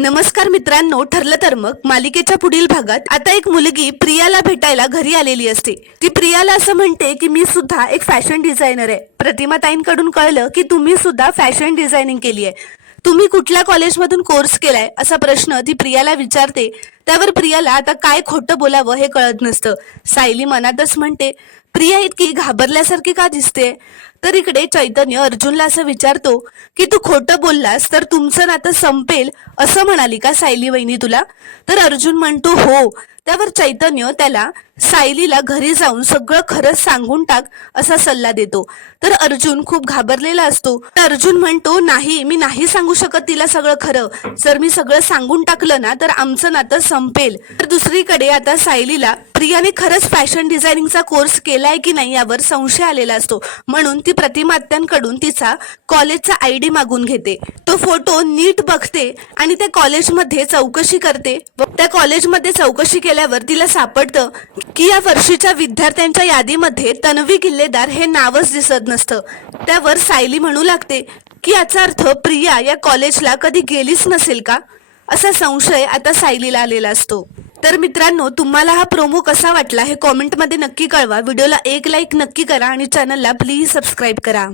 नमस्कार मित्रांनो, ठरलं तर मग मालिकेच्या पुढील भागात आता एक मुलगी प्रियाला भेटायला घरी आलेली असते। ती प्रियाला असं म्हणते की मी सुद्धा एक फॅशन डिझायनर आहे। प्रतिमा ताईंकडून कळलं की तुम्ही सुद्धा फॅशन डिझायनिंग केली आहे, तुम्ही कुठल्या कॉलेजमधून कोर्स केलाय असा प्रश्न ती प्रियाला विचारते। त्यावर प्रियाला आता काय खोटं बोलावं हे कळत नसतं। सायली मनातच म्हणते, प्रिया इतकी घाबरल्यासारखी का दिसते? तर इकडे चैतन्य अर्जुनला असं विचारतो की तू खोटं बोललास तर तुमचं नातं संपेल असं म्हणाली का सायली वहिनी तुला? तर अर्जुन म्हणतो हो। त्यावर चैतन्य त्याला सायलीला घरी जाऊन सगळं खरं सांगून टाक असा सल्ला देतो। तर अर्जुन खूप घाबरलेला असतो। तर अर्जुन म्हणतो नाही, मी नाही सांगू शकत तिला सगळं खरं। जर मी सगळं सांगून टाकलं ना तर आमचं नातं संपेल। तर दुसरीकडे आता सायलीला प्रियाने खरंच फॅशन डिझायनिंगचा कोर्स केलाय की नाही यावर संशय आलेला असतो, म्हणून ती प्रतिमा आत्यांकडून तिचा कॉलेजचा आयडी मागून घेते। तो फोटो नीट बघते आणि त्या कॉलेजमध्ये चौकशी करते व त्या कॉलेजमध्ये चौकशी केल्यावर तिला सापडतं की या वर्षीच्या विद्यार्थ्यांच्या यादीमध्ये तन्वी किल्लेदार हे नावच दिसत नसतं। त्यावर सायली म्हणू लागते की याचा अर्थ प्रिया या कॉलेजला कधी गेलीच नसेल का, असा संशय आता सायलीला आलेला असतो। तर मित्रांनो, तुम्हाला हा प्रोमो कसा वाटला हे कॉमेंटमध्ये नक्की कळवा। व्हिडिओला एक लाईक नक्की करा आणि चॅनलला प्लीज सबस्क्राईब करा।